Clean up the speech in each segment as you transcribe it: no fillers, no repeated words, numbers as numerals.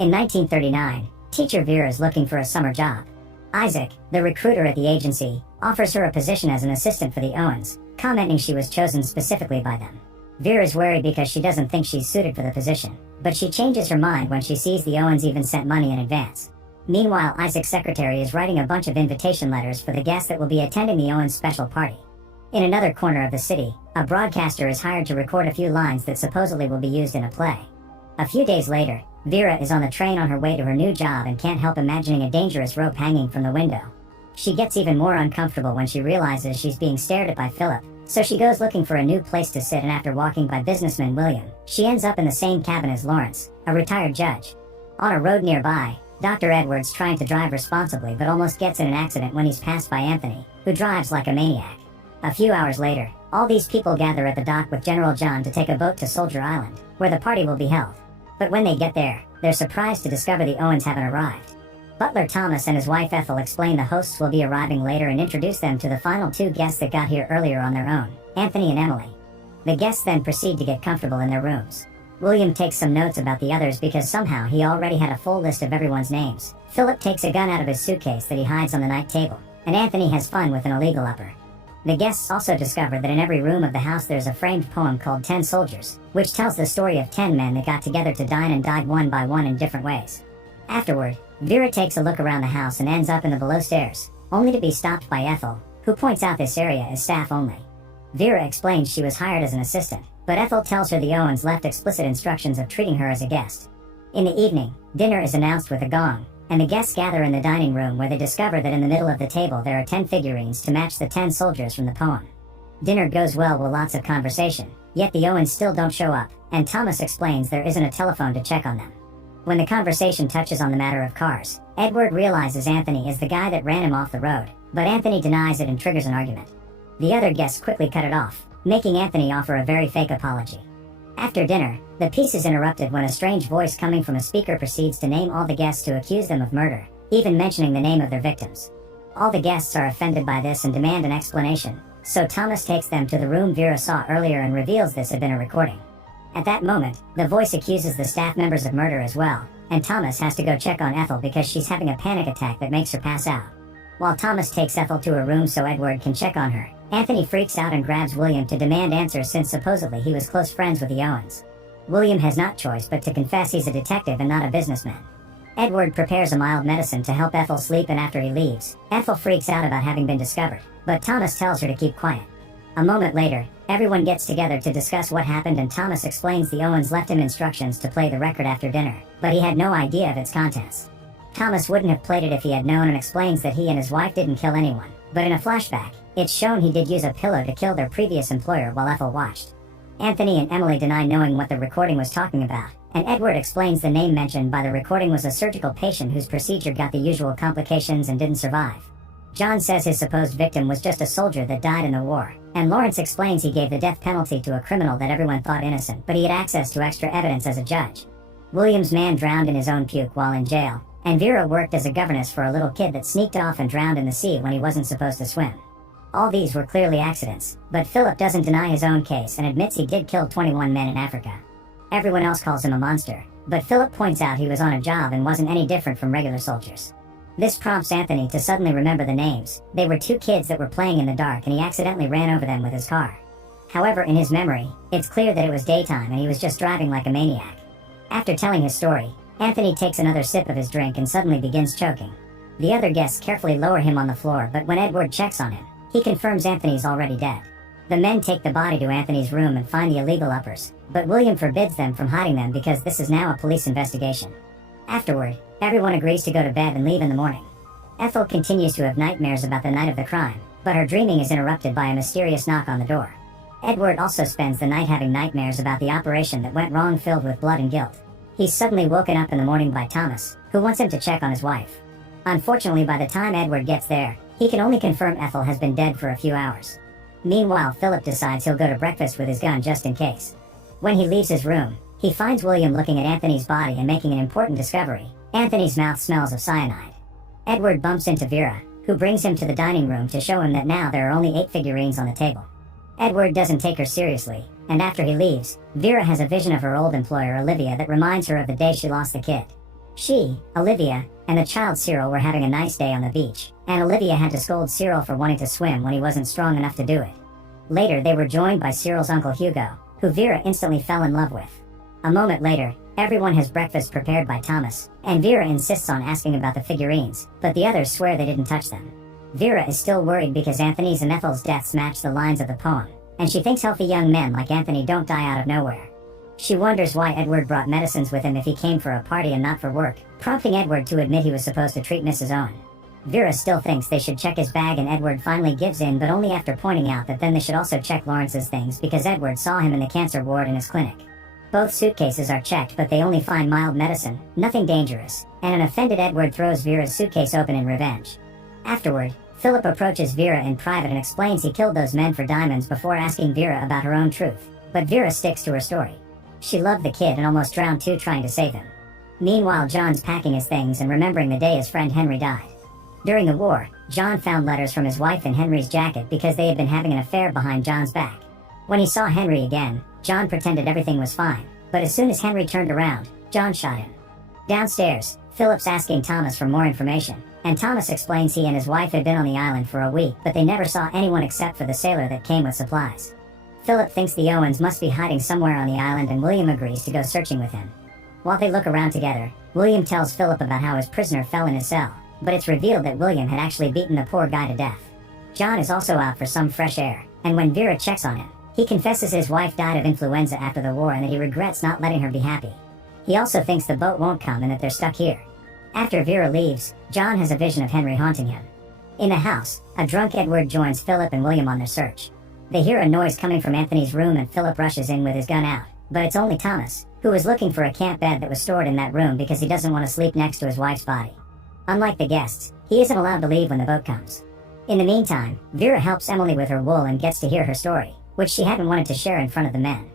In 1939, teacher Vera is looking for a summer job. Isaac, the recruiter at the agency, offers her a position as an assistant for the Owens, commenting she was chosen specifically by them. Vera's worried because she doesn't think she's suited for the position, but she changes her mind when she sees the Owens even sent money in advance. Meanwhile, Isaac's secretary is writing a bunch of invitation letters for the guests that will be attending the Owens special party. In another corner of the city, a broadcaster is hired to record a few lines that supposedly will be used in a play. A few days later, Vera is on the train on her way to her new job and can't help imagining a dangerous rope hanging from the window. She gets even more uncomfortable when she realizes she's being stared at by Philip, so she goes looking for a new place to sit, and after walking by businessman William, she ends up in the same cabin as Lawrence, a retired judge. On a road nearby, Dr. Edwards trying to drive responsibly but almost gets in an accident when he's passed by Anthony, who drives like a maniac. A few hours later, all these people gather at the dock with General John to take a boat to Soldier Island, where the party will be held. But when they get there, they're surprised to discover the Owens haven't arrived. Butler Thomas and his wife Ethel explain the hosts will be arriving later and introduce them to the final two guests that got here earlier on their own, Anthony and Emily. The guests then proceed to get comfortable in their rooms. William takes some notes about the others because somehow he already had a full list of everyone's names. Philip takes a gun out of his suitcase that he hides on the night table, and Anthony has fun with an illegal upper. The guests also discover that in every room of the house there's a framed poem called 10 Soldiers, which tells the story of 10 men that got together to dine and died one by one in different ways. Afterward, Vera takes a look around the house and ends up in the below stairs, only to be stopped by Ethel, who points out this area is staff only. Vera explains she was hired as an assistant, but Ethel tells her the Owens left explicit instructions of treating her as a guest. In the evening, dinner is announced with a gong, and the guests gather in the dining room where they discover that in the middle of the table there are 10 figurines to match the 10 soldiers from the poem. Dinner goes well with lots of conversation, yet the Owens still don't show up, and Thomas explains there isn't a telephone to check on them. When the conversation touches on the matter of cars, Edward realizes Anthony is the guy that ran him off the road, but Anthony denies it and triggers an argument. The other guests quickly cut it off, making Anthony offer a very fake apology. After dinner, the piece is interrupted when a strange voice coming from a speaker proceeds to name all the guests to accuse them of murder, even mentioning the name of their victims. All the guests are offended by this and demand an explanation, so Thomas takes them to the room Vera saw earlier and reveals this had been a recording. At that moment, the voice accuses the staff members of murder as well, and Thomas has to go check on Ethel because she's having a panic attack that makes her pass out. While Thomas takes Ethel to her room so Edward can check on her, Anthony freaks out and grabs William to demand answers since supposedly he was close friends with the Owens. William has not choice but to confess he's a detective and not a businessman. Edward prepares a mild medicine to help Ethel sleep, and after he leaves, Ethel freaks out about having been discovered, but Thomas tells her to keep quiet. A moment later, everyone gets together to discuss what happened, and Thomas explains the Owens left him instructions to play the record after dinner, but he had no idea of its contents. Thomas wouldn't have played it if he had known and explains that he and his wife didn't kill anyone, but in a flashback, it's shown he did use a pillow to kill their previous employer while Ethel watched. Anthony and Emily deny knowing what the recording was talking about, and Edward explains the name mentioned by the recording was a surgical patient whose procedure got the usual complications and didn't survive. John says his supposed victim was just a soldier that died in the war, and Lawrence explains he gave the death penalty to a criminal that everyone thought innocent, but he had access to extra evidence as a judge. William's man drowned in his own puke while in jail, and Vera worked as a governess for a little kid that sneaked off and drowned in the sea when he wasn't supposed to swim. All these were clearly accidents, but Philip doesn't deny his own case and admits he did kill 21 men in Africa. Everyone else calls him a monster, but Philip points out he was on a job and wasn't any different from regular soldiers. This prompts Anthony to suddenly remember the names. They were two kids that were playing in the dark and he accidentally ran over them with his car. However, in his memory, it's clear that it was daytime and he was just driving like a maniac. After telling his story, Anthony takes another sip of his drink and suddenly begins choking. The other guests carefully lower him on the floor, but when Edward checks on him, he confirms Anthony's already dead. The men take the body to Anthony's room and find the illegal uppers, but William forbids them from hiding them because this is now a police investigation. Afterward, everyone agrees to go to bed and leave in the morning. Ethel continues to have nightmares about the night of the crime, but her dreaming is interrupted by a mysterious knock on the door. Edward also spends the night having nightmares about the operation that went wrong, filled with blood and guilt. He's suddenly woken up in the morning by Thomas, who wants him to check on his wife. Unfortunately, by the time Edward gets there, he can only confirm Ethel has been dead for a few hours. Meanwhile, Philip decides he'll go to breakfast with his gun just in case. When he leaves his room, he finds William looking at Anthony's body and making an important discovery. Anthony's mouth smells of cyanide. Edward bumps into Vera, who brings him to the dining room to show him that now there are only 8 figurines on the table. Edward doesn't take her seriously, and after he leaves, Vera has a vision of her old employer Olivia that reminds her of the day she lost the kid. She, Olivia, and the child Cyril were having a nice day on the beach, and Olivia had to scold Cyril for wanting to swim when he wasn't strong enough to do it. Later they were joined by Cyril's uncle Hugo, who Vera instantly fell in love with. A moment later, everyone has breakfast prepared by Thomas, and Vera insists on asking about the figurines, but the others swear they didn't touch them. Vera is still worried because Anthony's and Ethel's deaths match the lines of the poem, and she thinks healthy young men like Anthony don't die out of nowhere. She wonders why Edward brought medicines with him if he came for a party and not for work, prompting Edward to admit he was supposed to treat Mrs. Owen. Vera still thinks they should check his bag, and Edward finally gives in, but only after pointing out that then they should also check Lawrence's things because Edward saw him in the cancer ward in his clinic. Both suitcases are checked, but they only find mild medicine, nothing dangerous, and an offended Edward throws Vera's suitcase open in revenge. Afterward, Philip approaches Vera in private and explains he killed those men for diamonds before asking Vera about her own truth, but Vera sticks to her story. She loved the kid and almost drowned too trying to save him. Meanwhile, John's packing his things and remembering the day his friend Henry died. During the war, John found letters from his wife in Henry's jacket because they had been having an affair behind John's back. When he saw Henry again, John pretended everything was fine, but as soon as Henry turned around, John shot him. Downstairs, Philip's asking Thomas for more information, and Thomas explains he and his wife had been on the island for a week, but they never saw anyone except for the sailor that came with supplies. Philip thinks the Owens must be hiding somewhere on the island, and William agrees to go searching with him. While they look around together, William tells Philip about how his prisoner fell in his cell, but it's revealed that William had actually beaten the poor guy to death. John is also out for some fresh air, and when Vera checks on him, he confesses his wife died of influenza after the war and that he regrets not letting her be happy. He also thinks the boat won't come and that they're stuck here. After Vera leaves, John has a vision of Henry haunting him. In the house, a drunk Edward joins Philip and William on their search. They hear a noise coming from Anthony's room and Philip rushes in with his gun out, but it's only Thomas, who was looking for a camp bed that was stored in that room because he doesn't want to sleep next to his wife's body. Unlike the guests, he isn't allowed to leave when the boat comes. In the meantime, Vera helps Emily with her wool and gets to hear her story, which she hadn't wanted to share in front of the men.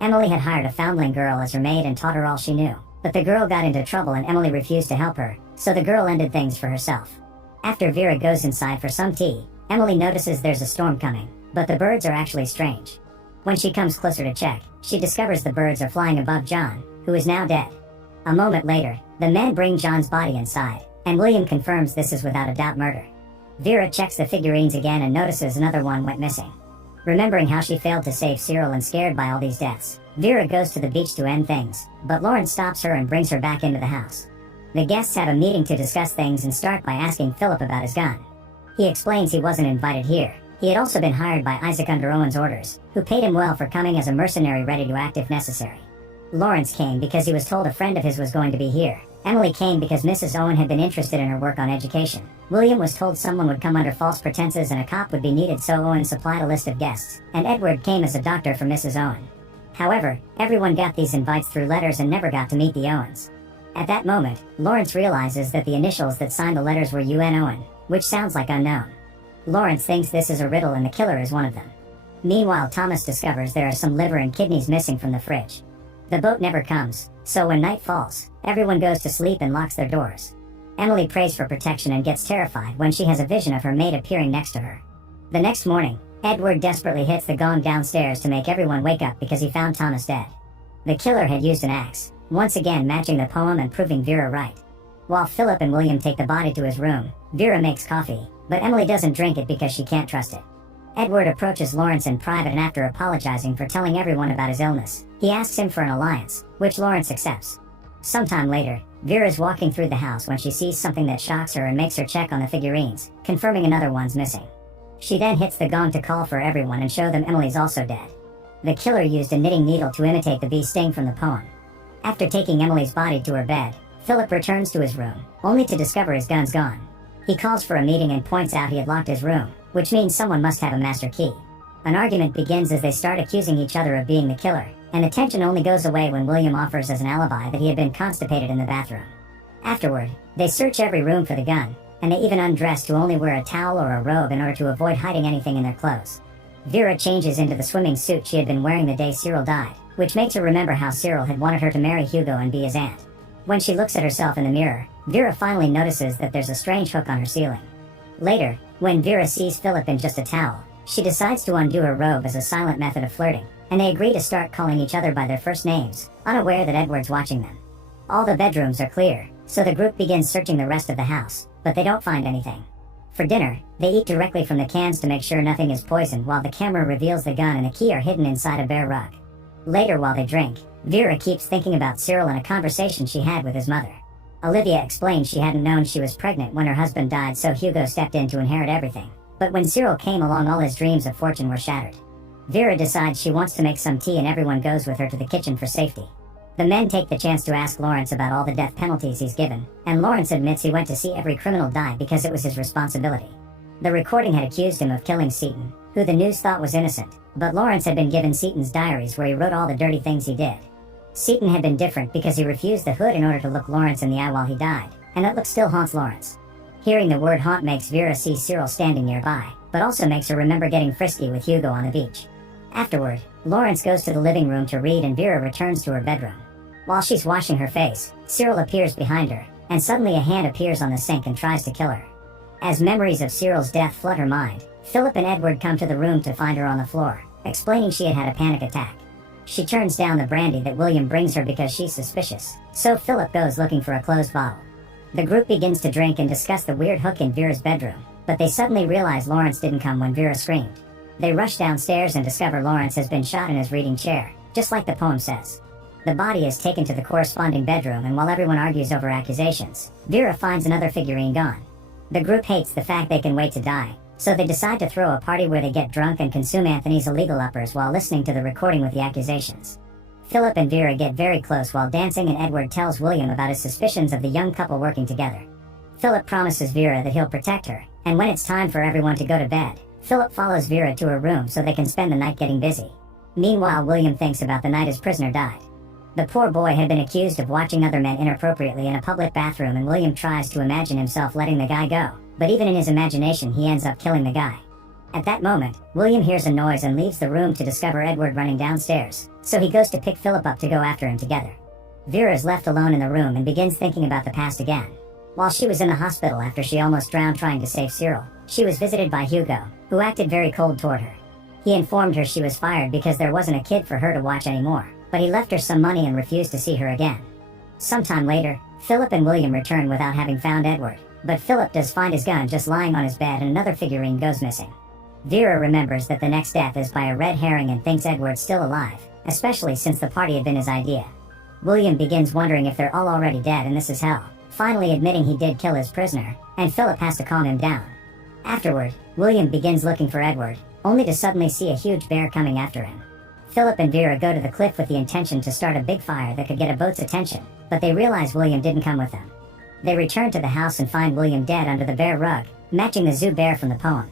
Emily had hired a foundling girl as her maid and taught her all she knew, but the girl got into trouble and Emily refused to help her, so the girl ended things for herself. After Vera goes inside for some tea, Emily notices there's a storm coming, but the birds are actually strange. When she comes closer to check, she discovers the birds are flying above John, who is now dead. A moment later, the men bring John's body inside, and William confirms this is without a doubt murder. Vera checks the figurines again and notices another one went missing. Remembering how she failed to save Cyril and scared by all these deaths, Vera goes to the beach to end things, but Lawrence stops her and brings her back into the house. The guests have a meeting to discuss things and start by asking Philip about his gun. He explains he wasn't invited here. He had also been hired by Isaac under Owen's orders, who paid him well for coming as a mercenary ready to act if necessary. Lawrence came because he was told a friend of his was going to be here. Emily came because Mrs. Owen had been interested in her work on education. William was told someone would come under false pretenses and a cop would be needed, so Owen supplied a list of guests, and Edward came as a doctor for Mrs. Owen. However, everyone got these invites through letters and never got to meet the Owens. At that moment, Lawrence realizes that the initials that signed the letters were UN Owen, which sounds like unknown. Lawrence thinks this is a riddle and the killer is one of them. Meanwhile, Thomas discovers there are some liver and kidneys missing from the fridge. The boat never comes, so when night falls, everyone goes to sleep and locks their doors. Emily prays for protection and gets terrified when she has a vision of her maid appearing next to her. The next morning, Edward desperately hits the gong downstairs to make everyone wake up because he found Thomas dead. The killer had used an axe, once again matching the poem and proving Vera right. While Philip and William take the body to his room, Vera makes coffee, but Emily doesn't drink it because she can't trust it. Edward approaches Lawrence in private and after apologizing for telling everyone about his illness, he asks him for an alliance, which Lawrence accepts. Sometime later, Vera's walking through the house when she sees something that shocks her and makes her check on the figurines, confirming another one's missing. She then hits the gong to call for everyone and show them Emily's also dead. The killer used a knitting needle to imitate the bee's sting from the poem. After taking Emily's body to her bed, Philip returns to his room, only to discover his gun's gone. He calls for a meeting and points out he had locked his room, which means someone must have a master key. An argument begins as they start accusing each other of being the killer, and the tension only goes away when William offers as an alibi that he had been constipated in the bathroom. Afterward, they search every room for the gun, and they even undress to only wear a towel or a robe in order to avoid hiding anything in their clothes. Vera changes into the swimming suit she had been wearing the day Cyril died, which makes her remember how Cyril had wanted her to marry Hugo and be his aunt. When she looks at herself in the mirror, Vera finally notices that there's a strange hook on her ceiling. Later, when Vera sees Philip in just a towel, she decides to undo her robe as a silent method of flirting, and they agree to start calling each other by their first names, unaware that Edward's watching them. All the bedrooms are clear, So the group begins searching the rest of the house, but they don't find anything. For dinner, they eat directly from the cans to make sure nothing is poisoned while the camera reveals the gun and the key are hidden inside a bare rug. Later while they drink, Vera keeps thinking about Cyril and a conversation she had with his mother. Olivia explains she hadn't known she was pregnant when her husband died, so Hugo stepped in to inherit everything. But when Cyril came along, all his dreams of fortune were shattered. Vera decides she wants to make some tea and everyone goes with her to the kitchen for safety. The men take the chance to ask Lawrence about all the death penalties he's given, and Lawrence admits he went to see every criminal die because it was his responsibility. The recording had accused him of killing Seaton, who the news thought was innocent, but Lawrence had been given Seaton's diaries where he wrote all the dirty things he did. Seaton had been different because he refused the hood in order to look Lawrence in the eye while he died, and that look still haunts Lawrence. Hearing the word haunt makes Vera see Cyril standing nearby, but also makes her remember getting frisky with Hugo on the beach. Afterward, Lawrence goes to the living room to read and Vera returns to her bedroom. While she's washing her face, Cyril appears behind her, and suddenly a hand appears on the sink and tries to kill her. As memories of Cyril's death flood her mind, Philip and Edward come to the room to find her on the floor, explaining she had had a panic attack. She turns down the brandy that William brings her because she's suspicious, so Philip goes looking for a closed bottle. The group begins to drink and discuss the weird hook in Vera's bedroom, but they suddenly realize Lawrence didn't come when Vera screamed. They rush downstairs and discover Lawrence has been shot in his reading chair, just like the poem says. The body is taken to the corresponding bedroom, and while everyone argues over accusations, Vera finds another figurine gone. The group hates the fact they can wait to die, so they decide to throw a party where they get drunk and consume Anthony's illegal uppers while listening to the recording with the accusations. Philip and Vera get very close while dancing, and Edward tells William about his suspicions of the young couple working together. Philip promises Vera that he'll protect her, and when it's time for everyone to go to bed, Philip follows Vera to her room so they can spend the night getting busy. Meanwhile, William thinks about the night his prisoner died. The poor boy had been accused of watching other men inappropriately in a public bathroom, and William tries to imagine himself letting the guy go, but even in his imagination he ends up killing the guy. At that moment, William hears a noise and leaves the room to discover Edward running downstairs, so he goes to pick Philip up to go after him together. Vera is left alone in the room and begins thinking about the past again. While she was in the hospital after she almost drowned trying to save Cyril, she was visited by Hugo, who acted very cold toward her. He informed her she was fired because there wasn't a kid for her to watch anymore, but he left her some money and refused to see her again. Sometime later, Philip and William return without having found Edward, but Philip does find his gun just lying on his bed and another figurine goes missing. Vera remembers that the next death is by a red herring and thinks Edward's still alive, especially since the party had been his idea. William begins wondering if they're all already dead and this is hell, finally admitting he did kill his prisoner, and Philip has to calm him down. Afterward, William begins looking for Edward, only to suddenly see a huge bear coming after him. Philip and Vera go to the cliff with the intention to start a big fire that could get a boat's attention, but they realize William didn't come with them. They return to the house and find William dead under the bear rug, matching the zoo bear from the poem.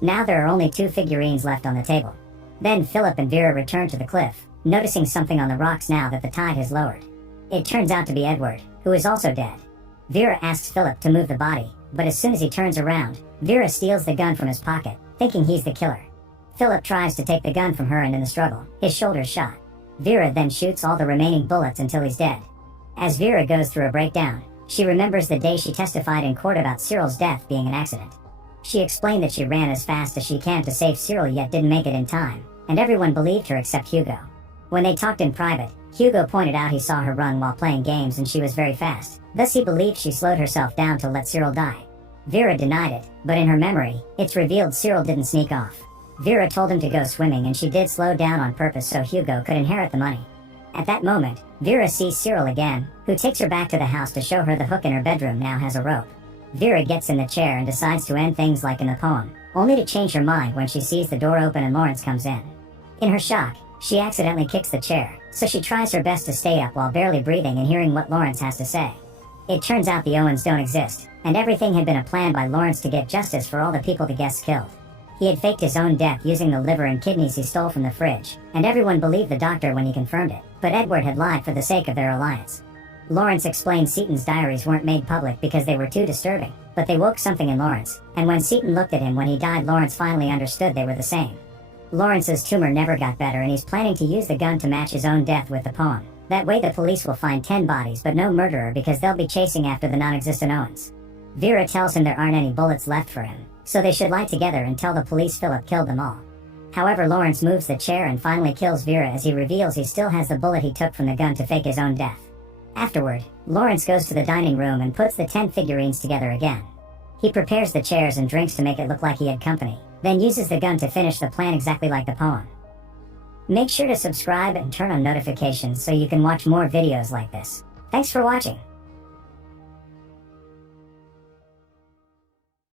Now there are only 2 figurines left on the table. Then Philip and Vera return to the cliff, noticing something on the rocks now that the tide has lowered. It turns out to be Edward, who is also dead. Vera asks Philip to move the body, but as soon as he turns around, Vera steals the gun from his pocket, thinking he's the killer. Philip tries to take the gun from her, and in the struggle, his shoulder's shot. Vera then shoots all the remaining bullets until he's dead. As Vera goes through a breakdown, she remembers the day she testified in court about Cyril's death being an accident. She explained that she ran as fast as she can to save Cyril yet didn't make it in time, and everyone believed her except Hugo. When they talked in private, Hugo pointed out he saw her run while playing games and she was very fast, thus he believed she slowed herself down to let Cyril die. Vera denied it, but in her memory, it's revealed Cyril didn't sneak off. Vera told him to go swimming and she did slow down on purpose so Hugo could inherit the money. At that moment, Vera sees Cyril again, who takes her back to the house to show her the hook in her bedroom now has a rope. Vera gets in the chair and decides to end things like in the poem, only to change her mind when she sees the door open and Lawrence comes in. In her shock, she accidentally kicks the chair, so she tries her best to stay up while barely breathing and hearing what Lawrence has to say. It turns out the Owens don't exist, and everything had been a plan by Lawrence to get justice for all the people the guests killed. He had faked his own death using the liver and kidneys he stole from the fridge, and everyone believed the doctor when he confirmed it, but Edward had lied for the sake of their alliance. Lawrence explained Seaton's diaries weren't made public because they were too disturbing, but they woke something in Lawrence, and when Seaton looked at him when he died, Lawrence finally understood they were the same. Lawrence's tumor never got better and he's planning to use the gun to match his own death with the poem. That way the police will find 10 bodies but no murderer because they'll be chasing after the non-existent Owens. Vera tells him there aren't any bullets left for him, so they should lie together and tell the police Philip killed them all. However, Lawrence moves the chair and finally kills Vera as he reveals he still has the bullet he took from the gun to fake his own death. Afterward, Lawrence goes to the dining room and puts the 10 figurines together again. He prepares the chairs and drinks to make it look like he had company, then uses the gun to finish the plan exactly like the poem. Make sure to subscribe and turn on notifications so you can watch more videos like this. Thanks for watching.